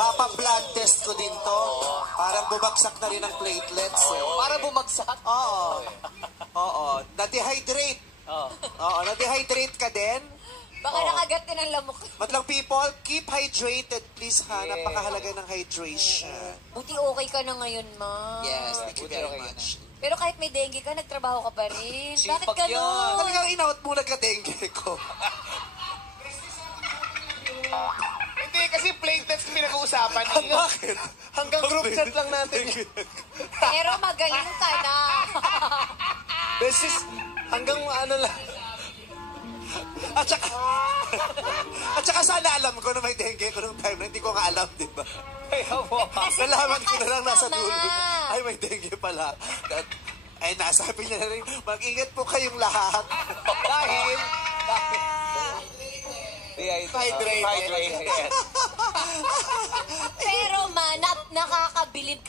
Papa-blood test ko din to. Parang bumagsak na rin ang platelets. Para bumagsak? Oo. Oo. Na-dehydrate. Oo, na-dehydrate ka din. Baka nakagat din ang lamok. Matlang people, keep hydrated, please ha. Napakahalaga ng hydration. Buti okay ka na ngayon, ma. Yes, thank you Buti very okay much. Pero kahit may dengue ka, nagtrabaho ka pa rin. Bakit Sipag yan. gano'n? Talagang in-out mo nagka-dengue ko. Hindi, kasi platelets pinag-uusapan eh. Bakit? Hanggang group chat lang natin. Pero magaling ka na. Beses, hanggang ano lang. At saka sana alam ko na may dengue ko nung time na hindi ko nga alam, di ba? Kasi Nalaman ko na lang nasa tama. dulo. Ay, may dengue pala. Ay, nasabi niya na rin, mag-ingat po kayong lahat. Dahil Hydrated. Pero ma, nakakabilib ka.